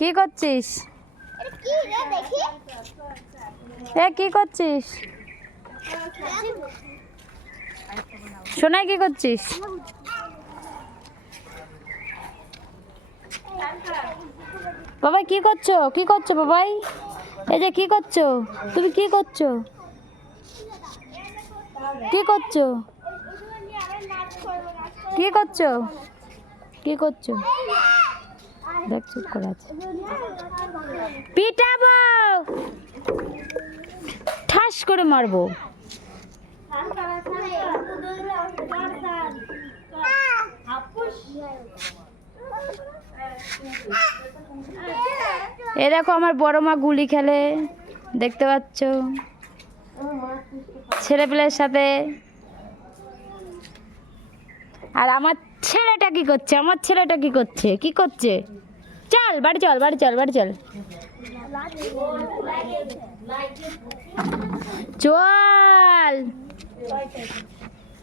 কি করছিস? কি করছিস সোনাই? কি করছিস? বাবাই কি করছো? কি করছো বাবাই? এই যে কি করছো তুমি? কি করছো? কি করছো? কি করছো? কি করছো? দেখ চুপ করে আছে। পিটাবো, ঠাস করে মারবো। এ দেখো আমার বড় মা গুলি খেলে, দেখতে পাচ্ছ, ছেলেপেলের সাথে। আর আমার ছেলেটা কি করছে? আমার ছেলেটা কি করছে? কি করছে? চল বাড়ি চল, বাড়ি চল, বাড়ি চল, চল।